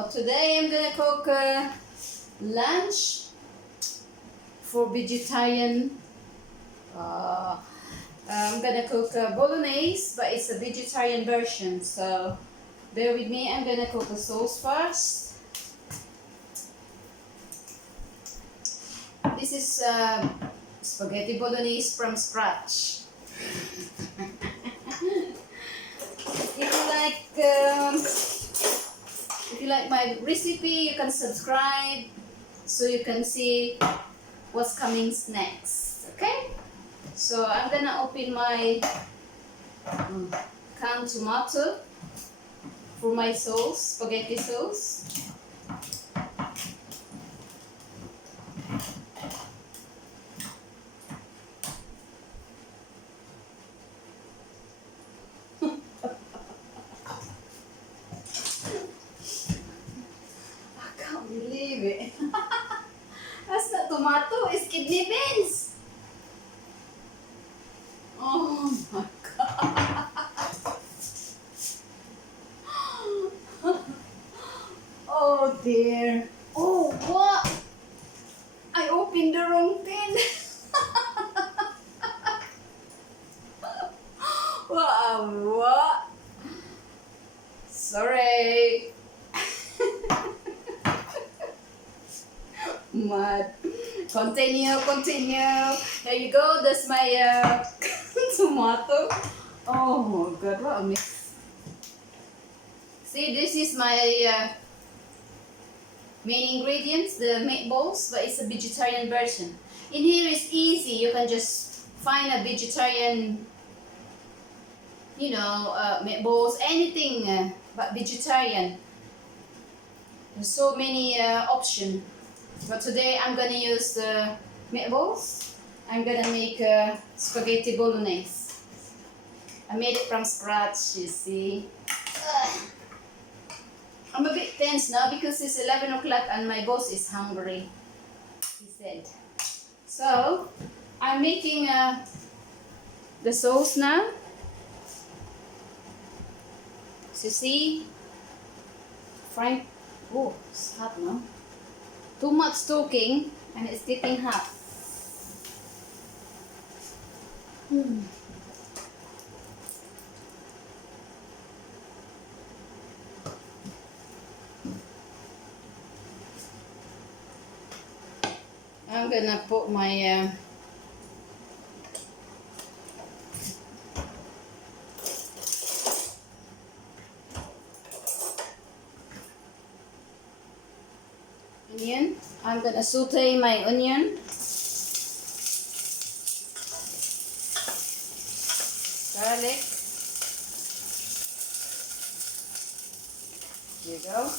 For today I'm gonna cook lunch for vegetarian. I'm gonna cook bolognese, but it's a vegetarian version, so bear with me. I'm gonna cook the sauce first. This is spaghetti bolognese from scratch. If you like my recipe, you can subscribe so you can see what's coming next. Okay? So I'm gonna open my canned tomato for my sauce, spaghetti sauce. I can't believe it. That's not tomato, it's kidney beans. Oh my god. Oh dear. Oh, what? I opened the wrong tin. What? Sorry. Mad. Continue. There you go. That's my tomato. Oh my god, what a mix. See, this is my main ingredients, the meatballs, but it's a vegetarian version. In here is easy. You can just find a vegetarian, meatballs, anything but vegetarian. There's so many options. But today I'm gonna use the meatballs. I'm gonna make spaghetti bolognese. I made it from scratch, you see. I'm a bit tense now because it's 11 o'clock and my boss is hungry, he said. So, I'm making the sauce now. So you see, frying. Oh, it's hot now. Too much talking and it's getting hot. I'm gonna put my onion. I'm gonna saute my onion. Garlic. There you go.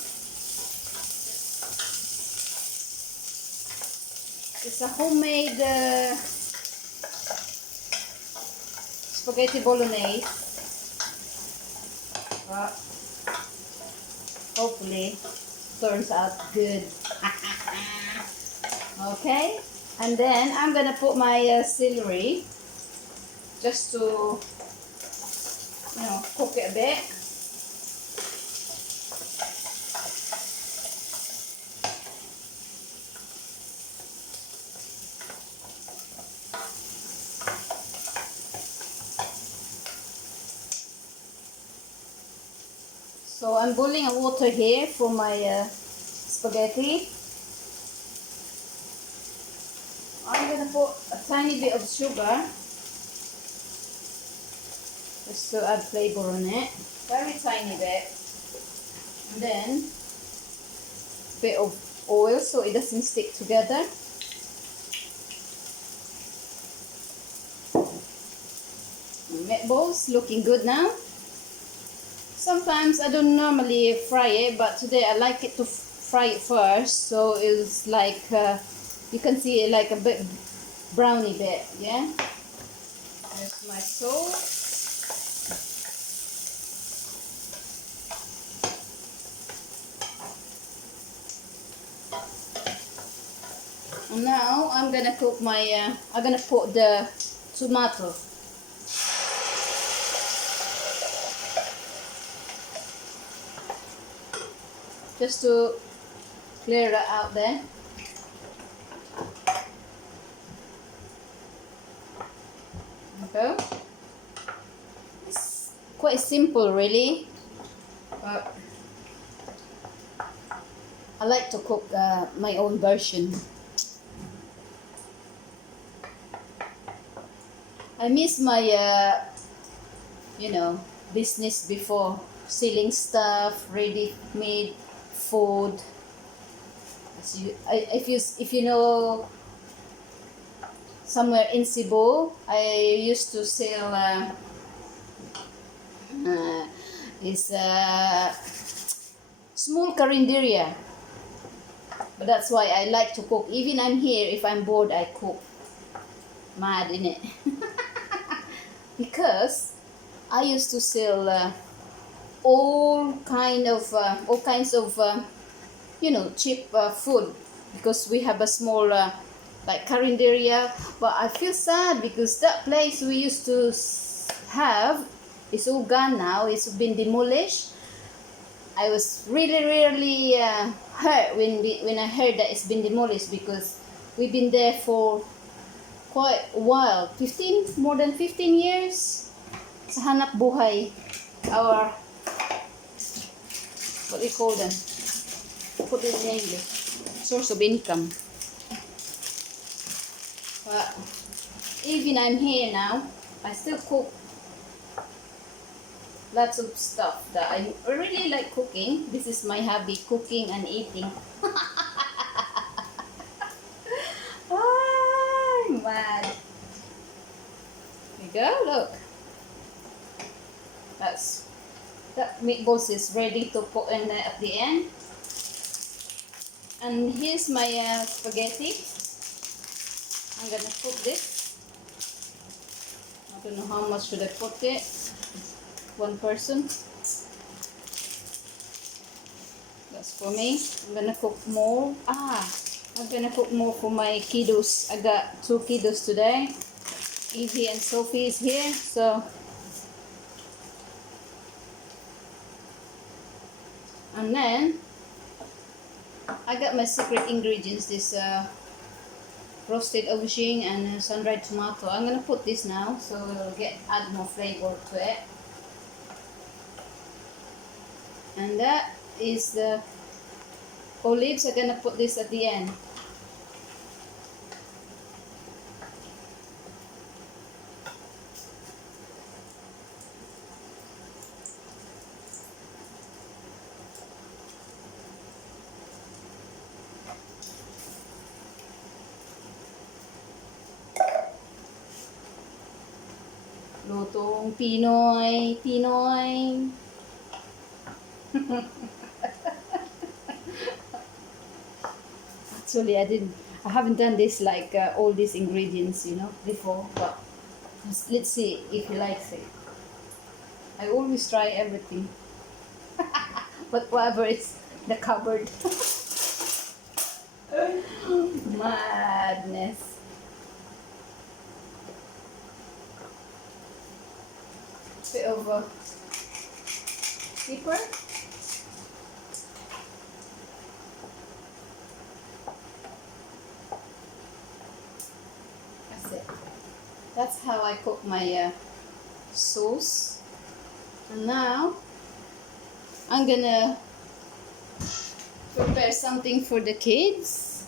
It's a homemade spaghetti bolognese, but hopefully turns out good. Okay, and then I'm gonna put my celery just to cook it a bit. So I'm boiling water here for my spaghetti. I'm going to put a tiny bit of sugar just to add flavor on it. Very tiny bit. And then a bit of oil so it doesn't stick together. Meatballs looking good now. Sometimes I don't normally fry it, but today I like it to fry it first, so it's like you can see it like a bit browny bit. Yeah. There's my sauce. And now I'm gonna cook my. I'm gonna put the tomato. just to clear that out there. Okay. It's quite simple, really. But I like to cook my own version. I miss my, business before, selling stuff, ready-made food. If you know, somewhere in Cebu, I used to sell this small carinderia. But that's why I like to cook. Even I'm here, if I'm bored, I cook. Mad in it. Because I used to sell all kinds of cheap food, because we have a small like carinderia. But I feel sad because that place we used to have is all gone now. It's been demolished. I was really hurt when I heard that it's been demolished, because we've been there for quite a while, more than 15 years sa hanap buhay. Our, what do you call them? Put it in English. Source of income. But even I'm here now, I still cook lots of stuff that I really like cooking. This is my hobby, cooking and eating. I'm mad. There you go, look. That meatballs is ready to put in at the end. And here's my spaghetti. I'm gonna cook this. I don't know how much should I put it. One person. That's for me. I'm gonna cook more. I'm gonna cook more for my kiddos. I got 2 kiddos today. Evie and Sophie is here, so. And then I got my secret ingredients. This roasted aubergine and sundried tomato. I'm gonna put this now, so it'll add more flavor to it. And that is the olives. I'm gonna put this at the end. Lutong Pinoy. Actually, I haven't done this like all these ingredients, before. But let's see if he likes it. I always try everything, but whatever is the cupboard. Madness. Bit of a pepper. That's it. That's how I cook my sauce. And now I'm gonna prepare something for the kids.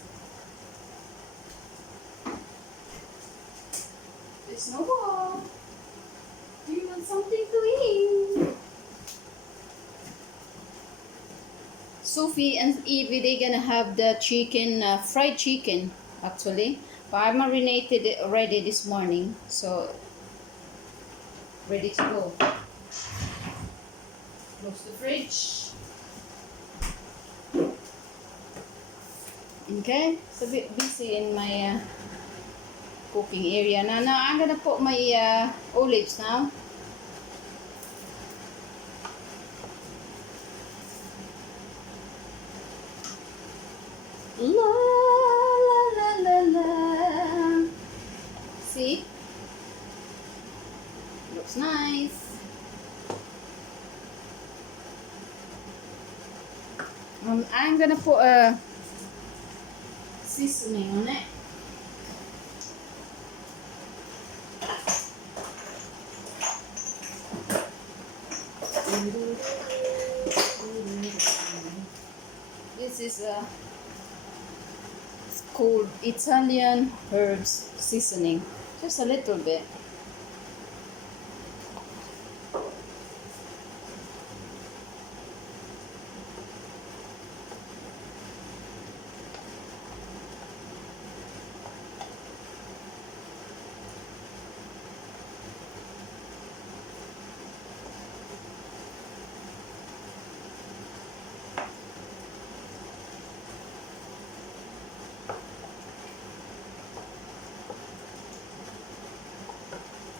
There's no ball. Do you want something to eat? Sophie and Evie, they're gonna have the chicken, fried chicken, actually. But I marinated it already this morning, so ready to go. Close the fridge. Okay, it's a bit busy in my cooking area. Now I'm gonna put my olives now. La la la la la. See? Looks nice. I'm gonna put a seasoning on it. This is it's called Italian herbs seasoning. Just a little bit.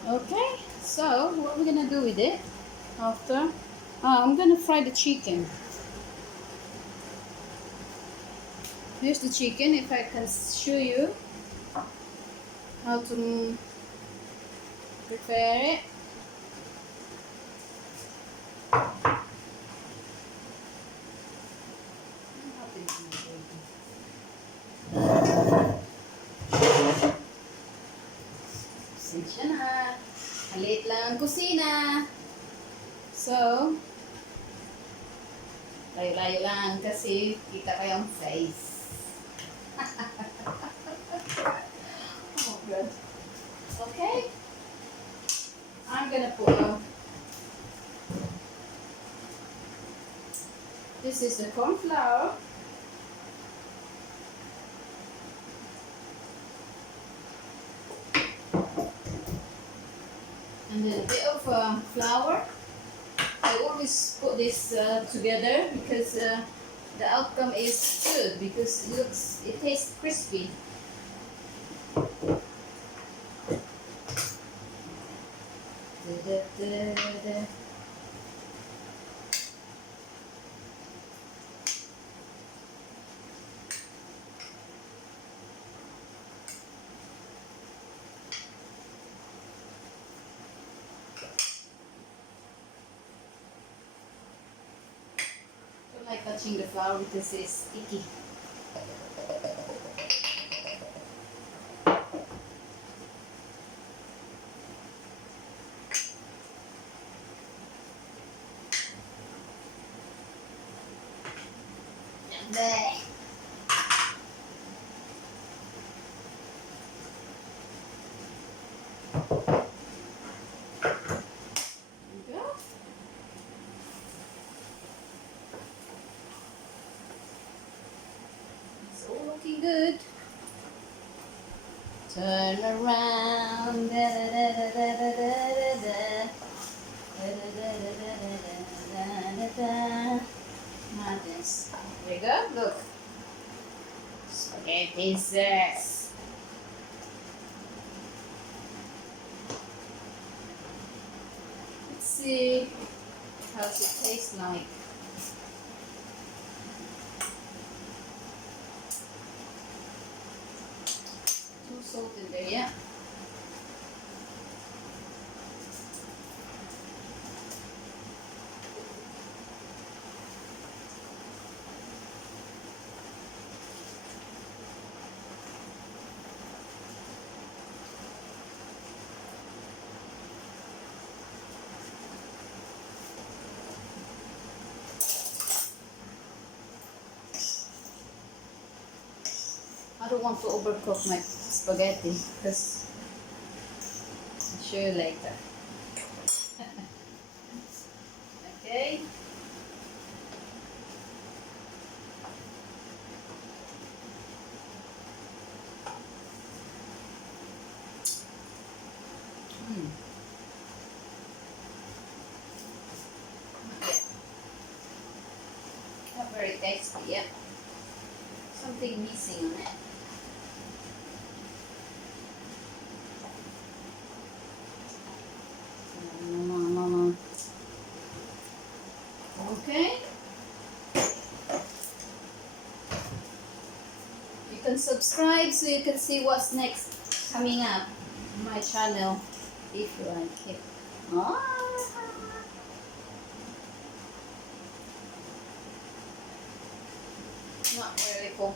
Okay, so what we're gonna do with it after? I'm gonna fry the chicken. Here's the chicken. If I can show you how to prepare it. Pasensya na. Maliit lang ang kusina. So, layo-layo lang kasi kita ko yung face. Oh, good. Okay. I'm gonna put this is the corn flour. And then a bit of flour. I always put this together because the outcome is good because it tastes crispy. Don't like touching the flour because it's sticky. There. It's all looking good. Turn around. Madness. There you go. Look. Spaghetti sauce. Let's see how it tastes like. Too salt in there, yeah. I don't want to overcook my spaghetti because I'll show you later. Okay. Not very tasty, yeah. Something missing on it. Okay. You can subscribe so you can see what's next coming up on my channel if you like it. Not really cool.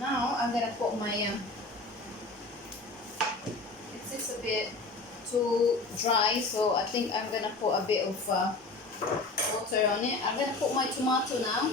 Now I'm gonna put my it's a bit too dry, so I think I'm gonna put a bit of water on it. I'm gonna put my tomato now.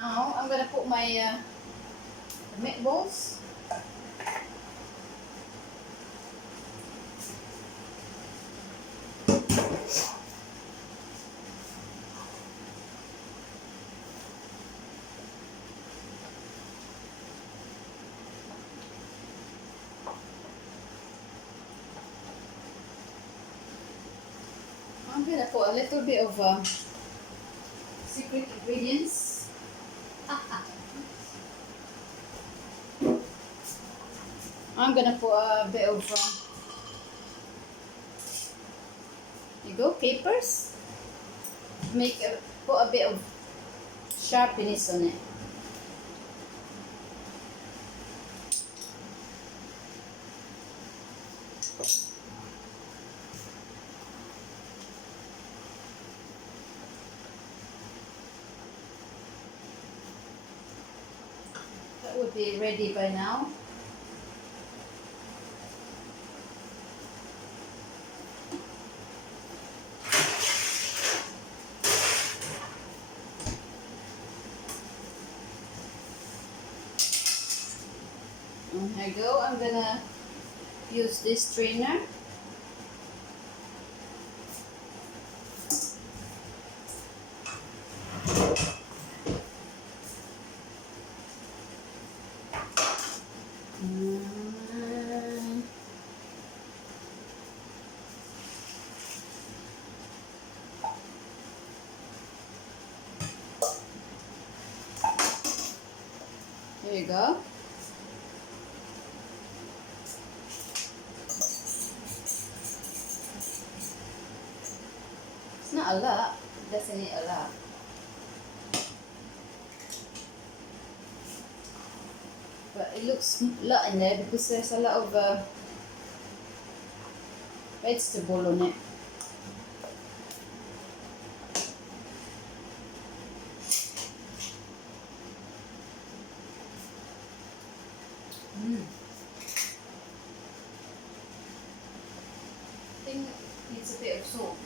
Now I'm gonna put my meatballs. I'm gonna put a little bit of secret ingredients. I'm gonna put a bit of you go capers. Put a bit of sharpness on it. That would be ready by now. And here you go. I'm gonna use this strainer. There you go. It's not a lot. It doesn't need a lot. But it looks a lot in there because there's a lot of vegetable on it. I think it needs a bit of salt.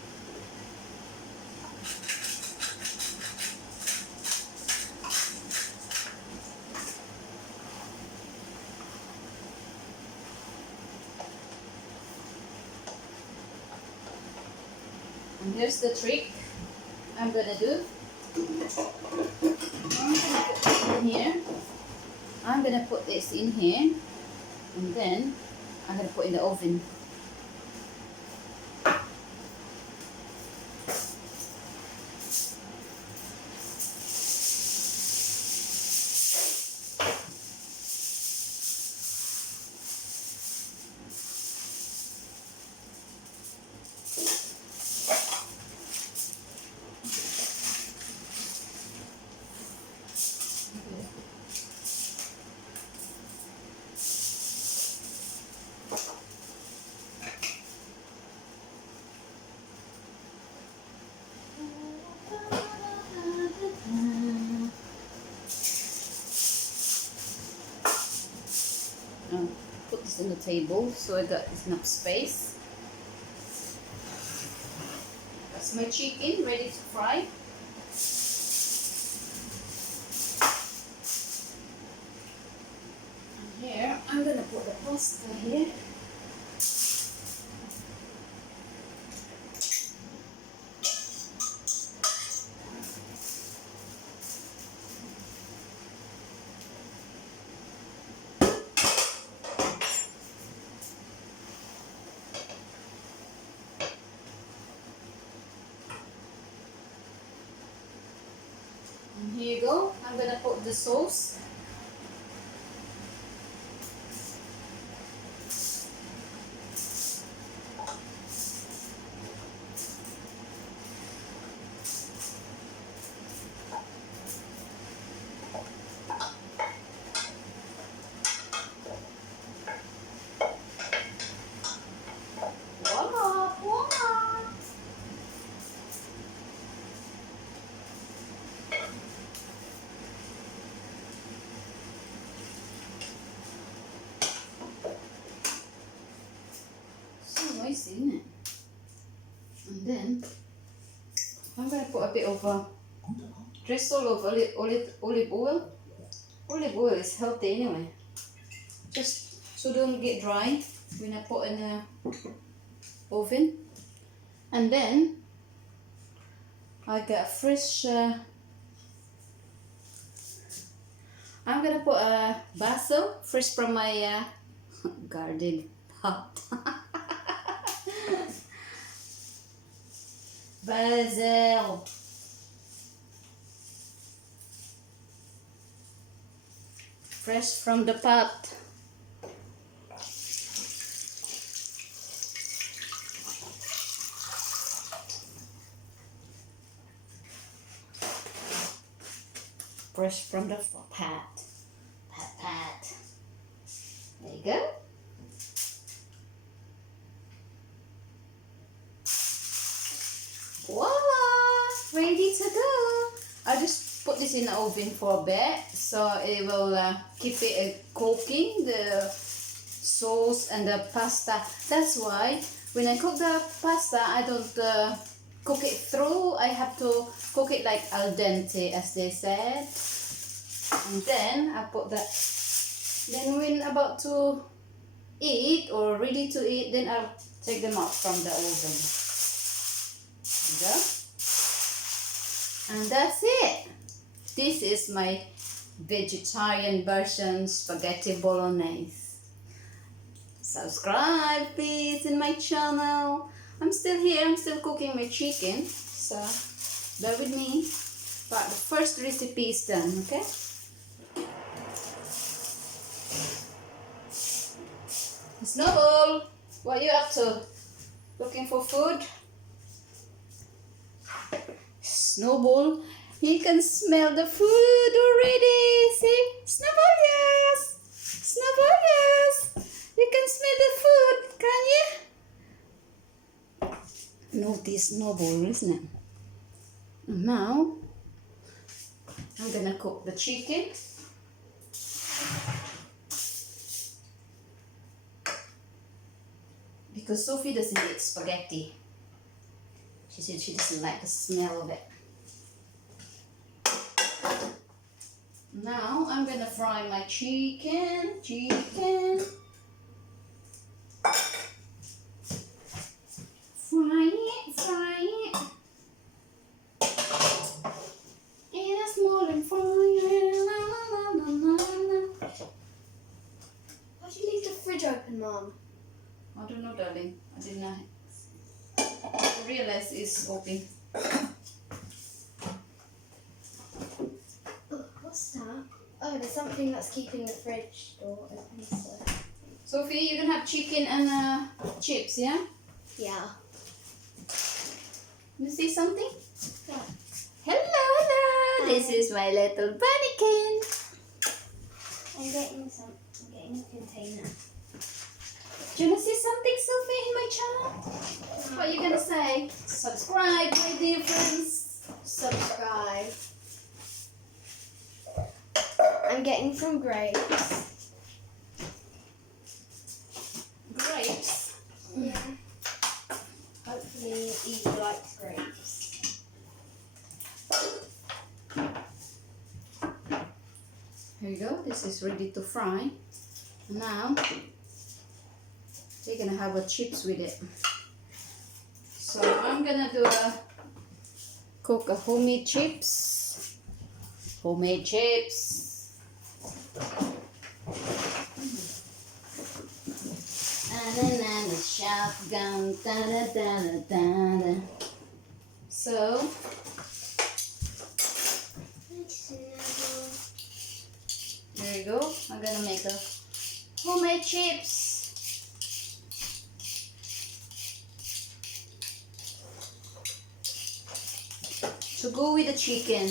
And here's the trick I'm gonna do. I'm gonna put this in here. I'm gonna put this in here, and then I'm gonna put in the oven. Put this on the table so I got enough space. That's my chicken ready to fry. pasta here. And here you go. I'm gonna put the sauce. Voila, voila. So nice, isn't it? And then I'm gonna put a bit of drizzle of olive oil. Olive oil is healthy anyway. Just so don't get dry when I put in the oven. And then I got fresh. I'm gonna put a basil fresh from my garden pot. Basil. Fresh from the pot. Fresh from the pot. Pat. There you go. Voila! Ready to go. I just put this in the oven for a bit so it will keep it cooking, the sauce and the pasta. That's why when I cook the pasta, I don't cook it through. I have to cook it like al dente, as they said. And then I put that. Then when about to eat or ready to eat, then I'll take them out from the oven. There you go. And that's it. This is my vegetarian version spaghetti bolognese. Subscribe please in my channel. I'm still here, I'm still cooking my chicken, so bear with me. But the first recipe is done, okay? Snowball, what are you up to? Looking for food? Snowball, he can smell the food already. See? Snowball, yes! Snowball, yes! You can smell the food, can you? Naughty Snowball, isn't it? And now, I'm gonna cook the chicken. Because Sophie doesn't eat spaghetti. She said she doesn't like the smell of it. Now I'm gonna fry my chicken. Fry it. In a small and fry. Why do you leave the fridge open, Mum? I don't know, darling. I did not realize it's open. Oh, what's that? Oh, there's something that's keeping the fridge door open. So. Sophie, you can have chicken and chips, yeah? Yeah. You see something? Yeah. Hello. This is my little bunnykin. I'm getting a container. Do you want to see something, Sophie, in my channel? What are you going to say? Subscribe, my dear friends. Subscribe. I'm getting some grapes. Grapes? Yeah. Hopefully Eve likes grapes. Here you go. This is ready to fry. Now, We're gonna have a chips with it. So I'm gonna cook a homemade chips. Homemade chips. And then the shotgun. Da, da, da, da, da, da. So there you go. I'm gonna make a homemade chips. To go with the chicken.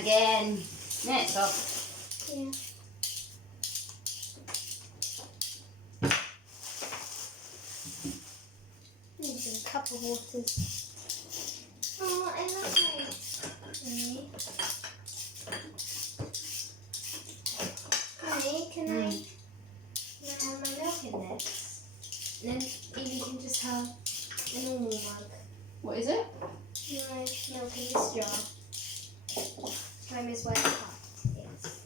Again. Yeah, stop. Yeah. Need a cup of water. Oh, I love my. Honey, can I have my milk in this? And then you can just have a normal mug. What is it? My milk in this jar. Time is well cut. Yes.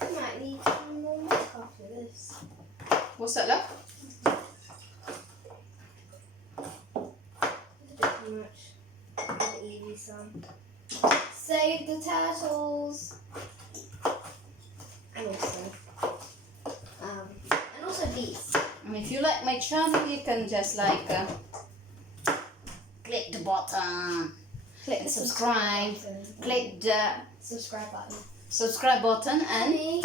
I might need some more milk after this. What's that, love? It's a bit too much. I'll eat you some. Save the turtles. And also these. And if you like my channel, you can just click the button, Click the subscribe, button. click the Subscribe button. subscribe button, and Honey,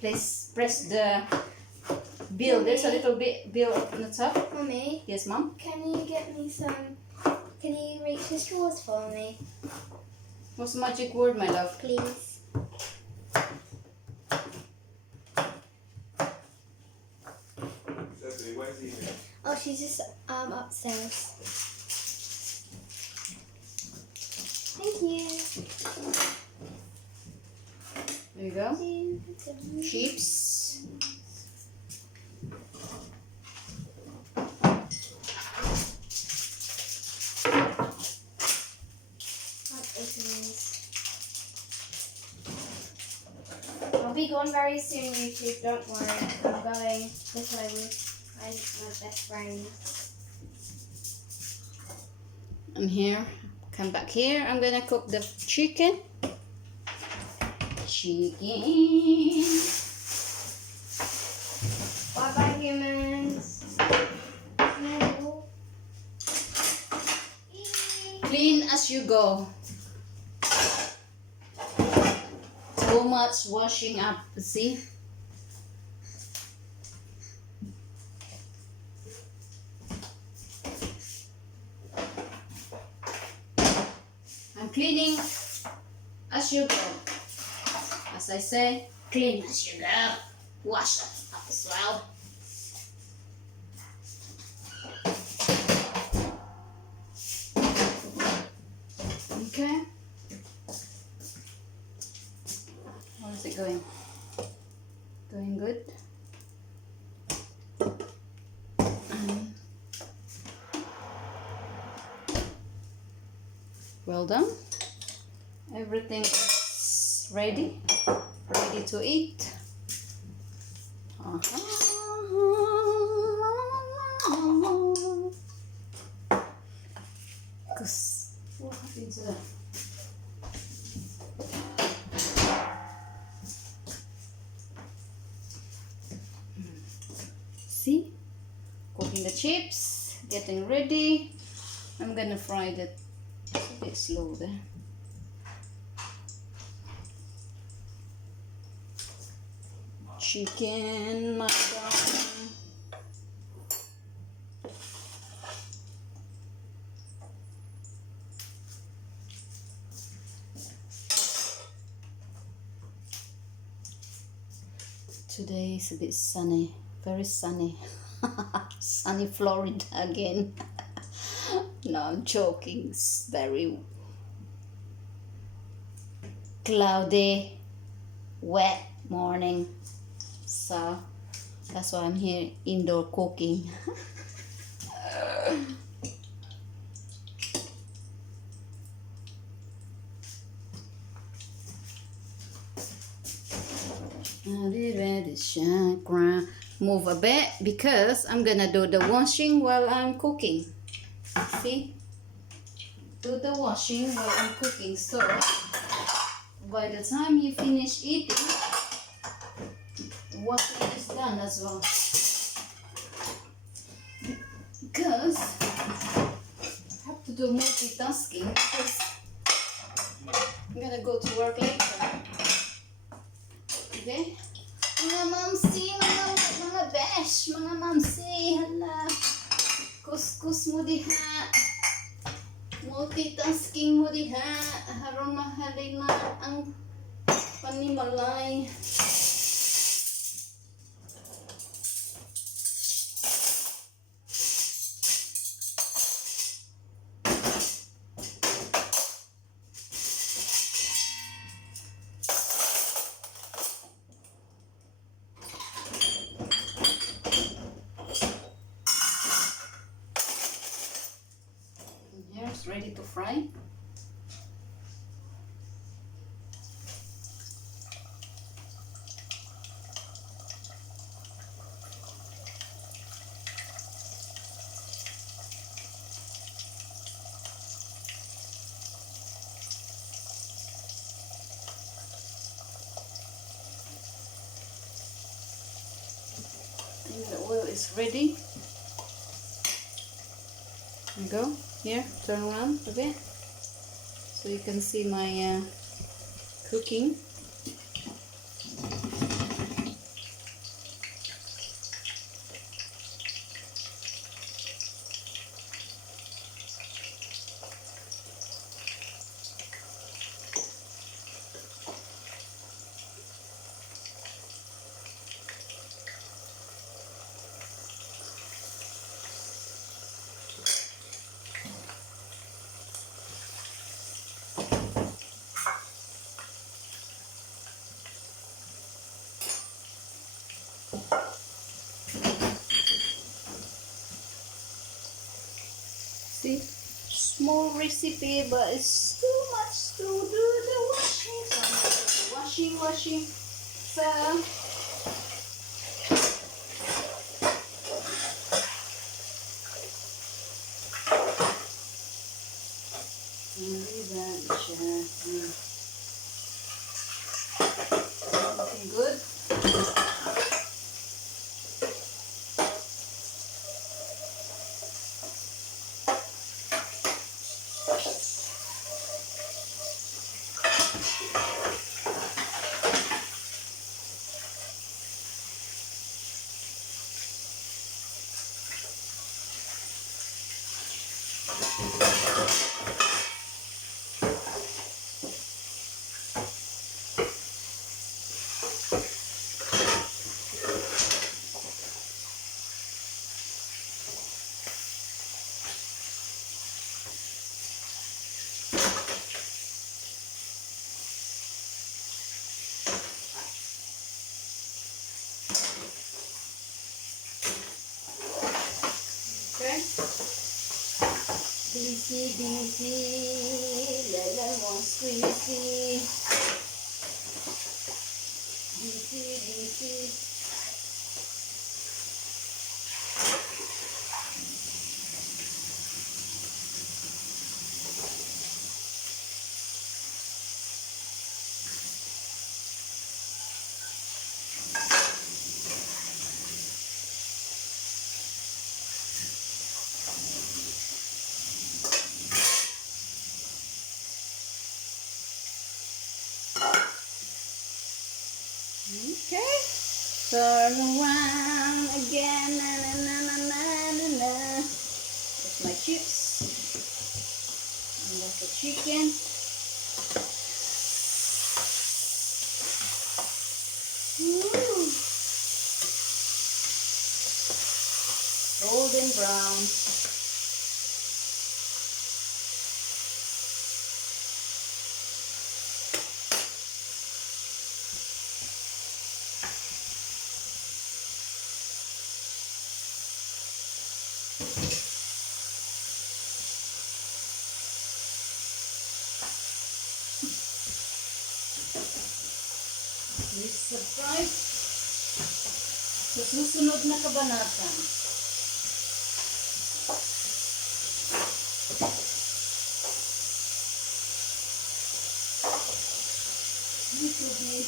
please press the bell. There's a little bit bell on the top. Mummy, Yes, Mom. can you get me some? Can you reach the straws for me, What's the magic word, my love? please? Oh, she's just upstairs. Thank you. There you go. Chips. I'll be gone very soon, YouTube. Don't worry. I'm going this way with my best friend. I'm here. Come back here. I'm gonna cook the chicken. Bye bye, humans. No. Clean as you go. So much washing up. See? I'm cleaning as you go. As I say, clean as you go. Wash up as well. Okay. How is it going? Going good? Well done. Everything is ready to eat. Because what happened to that? See? Cooking the chips, getting ready. I'm gonna fry that. It's a bit slow there. Chicken, my darling. Today is a bit sunny, very sunny. Sunny Florida again. No, I'm joking. It's very cloudy, wet morning. So that's why I'm here indoor cooking. Move a bit because I'm gonna do the washing while I'm cooking. See? Do the washing while I'm cooking, so by the time you finish eating, the washing is done as well. Because I have to do multitasking because I'm gonna go to work later. Okay? Mga mamsi, mga besh, mga mamsi, hala. Kuskus mo diha. Multitasking mo diha. Haron mahalin na ang panimalay. Here's ready to fry. I think the oil is ready. There you go. Here, turn around a bit so you can see my cooking. See, small recipe, but it's too much to do the washing. So I'm gonna do the washing. So looking good. Okay. Busy, lemon squeezy. Busy. Okay. Turn around again. Na, na, na, na, na, na, na. There's my chips. And that's the chicken. Woo. Golden brown. Please subscribe sa susunod na kabanata. Busy.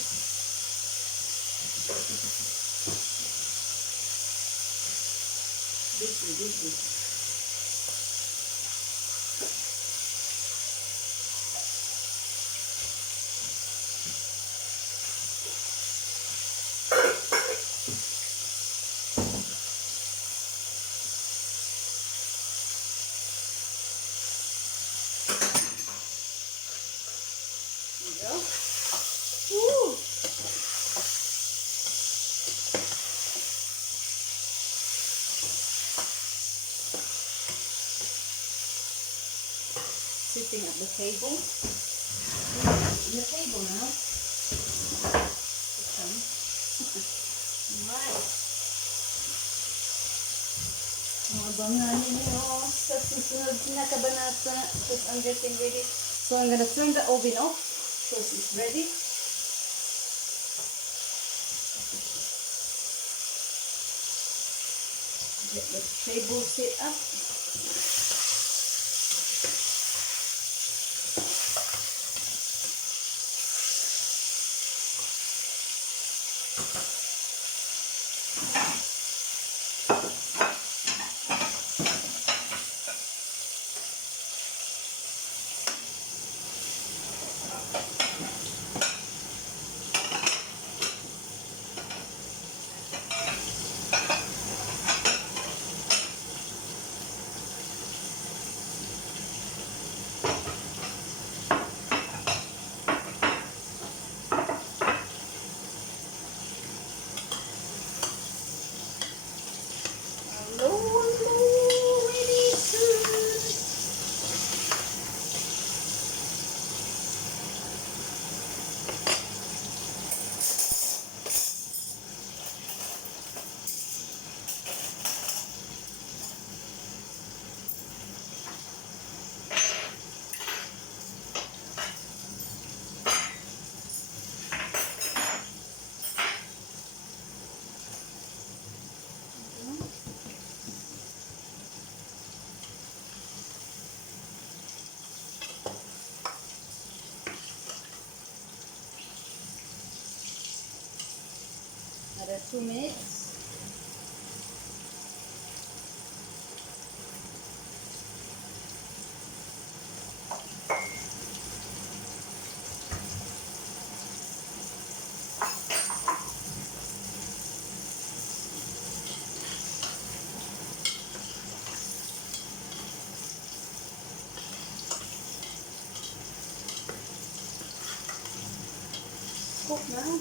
Woo! Sitting at the table. In the table now. Alright. Abangan ninyo sa susunod na kabanata because I'm getting ready. So I'm gonna turn the oven off because it's ready. Get the table set up. Another 2 minutes. Cook now.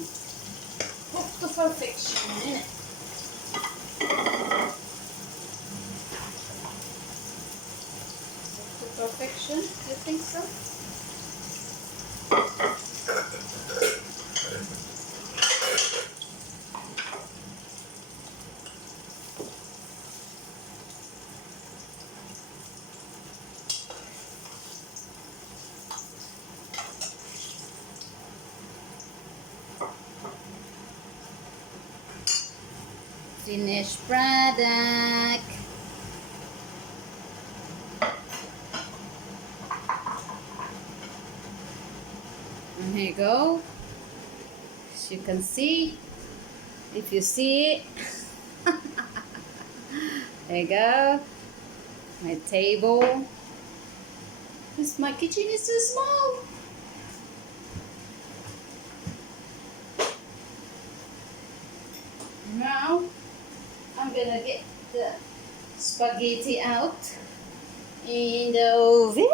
Cook to perfection, innit? Cook to perfection, you think so? Finished product. And here you go. As you can see, if you see it, there you go. My table. This my kitchen is too small. Now I'm gonna get the spaghetti out in the oven.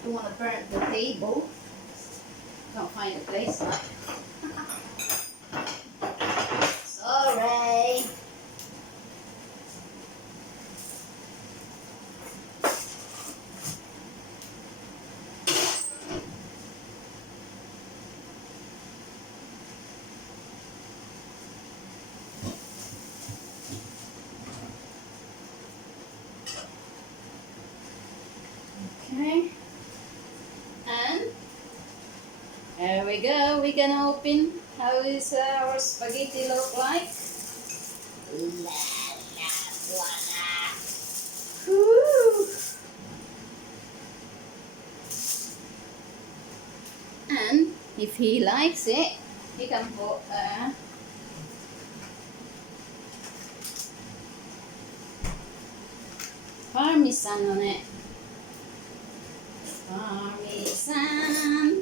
I don't want to burn the table. Can't find a place. Sorry. Okay. And there we go. We're gonna open. How is our spaghetti look like? La la voila. Woo. And if he likes it, he can put parmesan on it.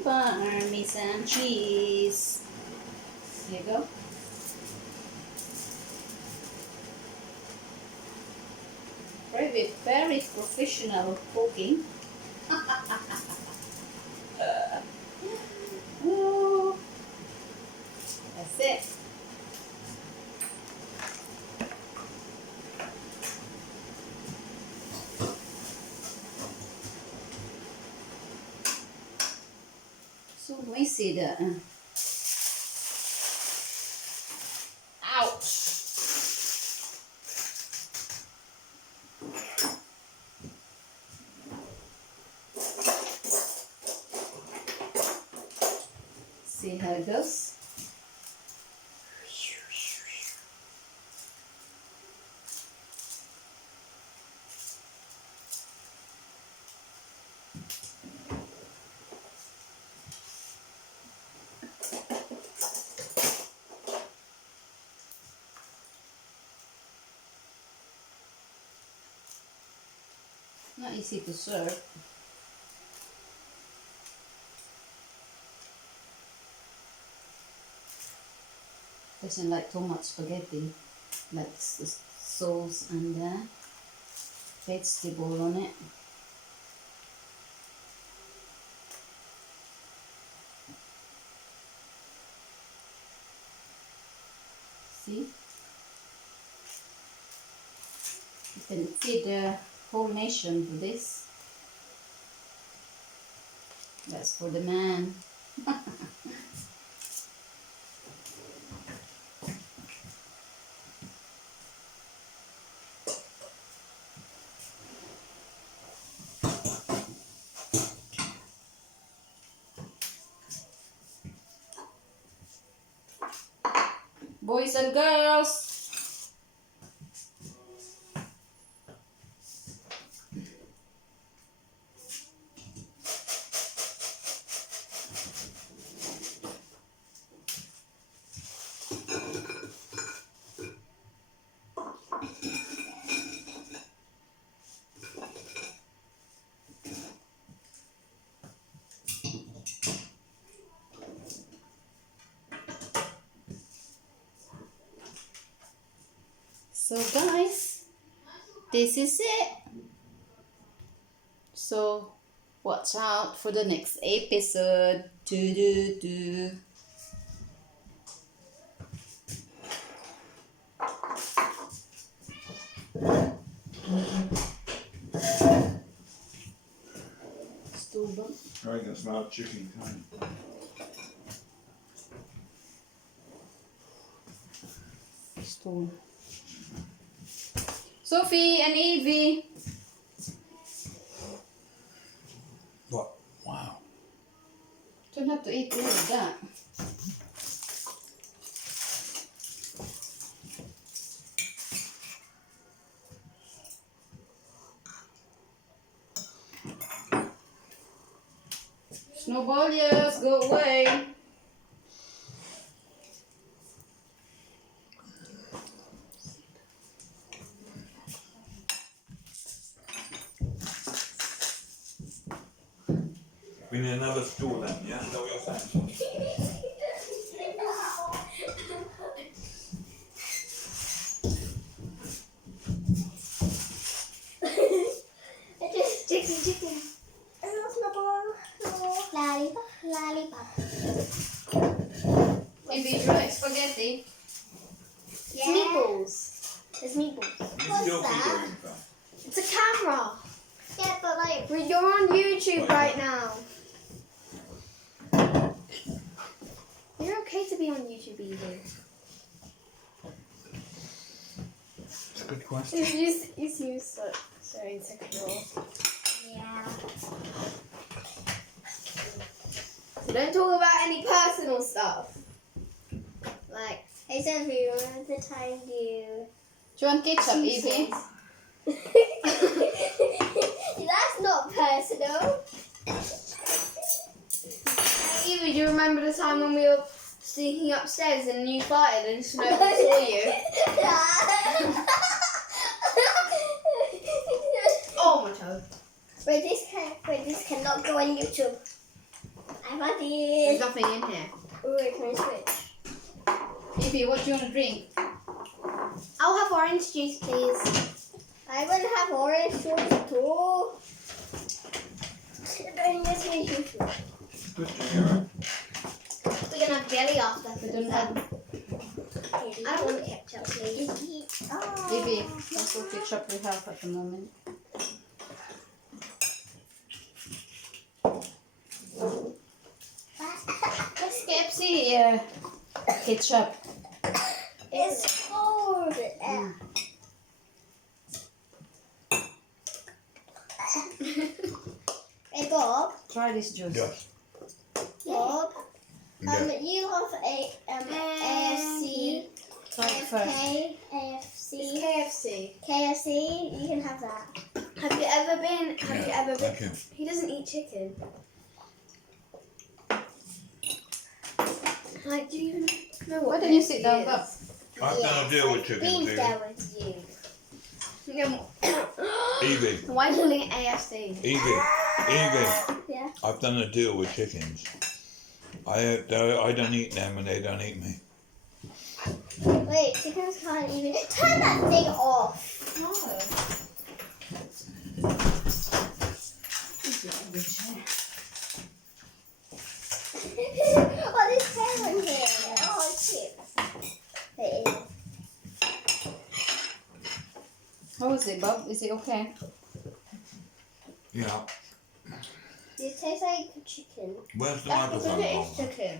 Parmesan cheese. There you go. Very professional cooking. Oh, that's it. So messy there. Ouch. See how it goes? Not easy to serve. Doesn't like too much spaghetti, like the sauce and the vegetable on it. See? You can feed the whole nation with this. That's for the man. Boys and girls. So guys, this is it. So watch out for the next episode. Do. Stool. I can smell chicken time. Stool. Sophie and Evie. What? Wow. Don't have to eat all of that. Snowballs, go away. We need another stool then, yeah? Is that what you're saying? Chicken. Lollipop. Maybe try spaghetti. It's meatballs. It's meatballs. What's your that? that? It's a camera. Yeah, but like you're on YouTube right now. You're okay to be on YouTube, Evie. It's a good question. You seem so insecure. Yeah. So don't talk about any personal stuff. Like, Hey Sophie, remember the time you... Do you want ketchup, Evie? That's not personal. Evie, do you remember the time when we were sneaking upstairs and you farted and Snow saw you? Oh my god. Wait, this cannot go on YouTube. I'm not There's it. nothing in here. Wait, can I switch? Evie, what do you want to drink? I'll have orange juice, please. I will have orange juice too. Don't let me juice. Good to hear. We're gonna have jelly after. We don't have. I don't want ketchup, please. Evie, that's what ketchup we have at the moment. Let's get the ketchup. It's cold. Hey Bob. Try this juice. Yes. Bob. Yeah. You have a AFC. Try it first. KFC. KFC. KFC. You can have that. Have you ever been? Thank you. He doesn't eat chicken. Like, do you even know what? Why don't you sit KFC down, is? Bob? I've done a deal with chickens, Been Evie. there with you. Evie, Why are you calling it AFC? Evie, Yeah. I've done a deal with chickens. I don't eat them and they don't eat me. Wait, chickens can't even turn that thing off. Oh, there's hair in here. Oh, it's cute. It is. How is it, Bob? Is it okay? Yeah. It tastes like chicken. Where's the That's because microphone? it is Mama? chicken.